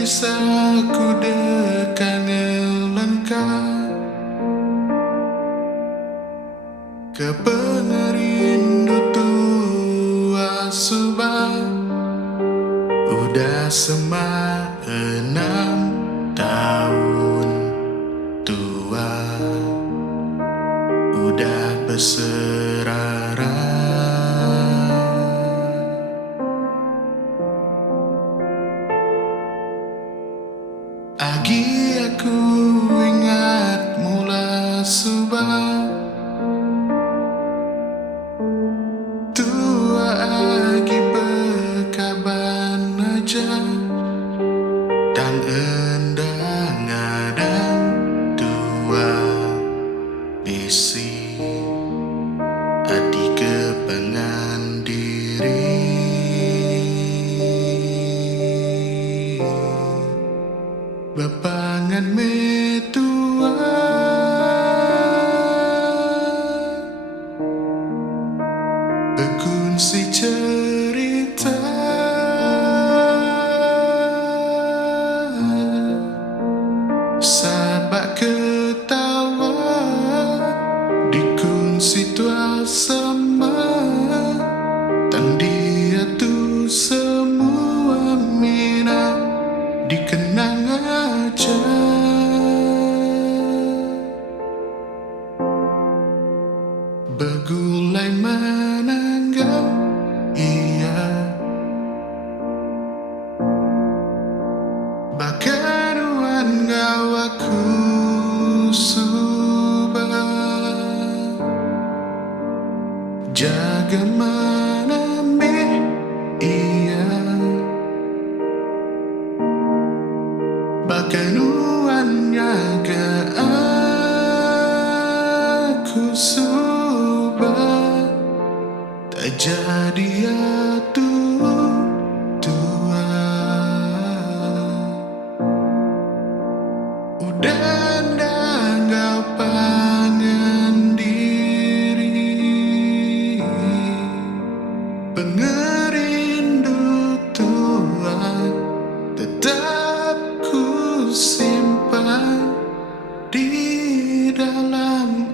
bisa ku dekat ngelengkap ke pengerindu tua subah. Udah 6 tahun tua, udah berserara. Agi aku ingat mula subah, tua agi berkaban aja, dan endang ngadang tua bisi adi kepengan diri. Bapangan metua berkongsi cerita, sabak ketawa dikongsi tua sama, dan dia tuh semua minat dikenang aja. Begulai menanggap iya, bakaruan gawaku subah, jaga maname iya, bakaruan jaga aku subah, tak jadi atuh tua. Udah nggak pangan diri, pengerindu tua tetap ku simpan di dalam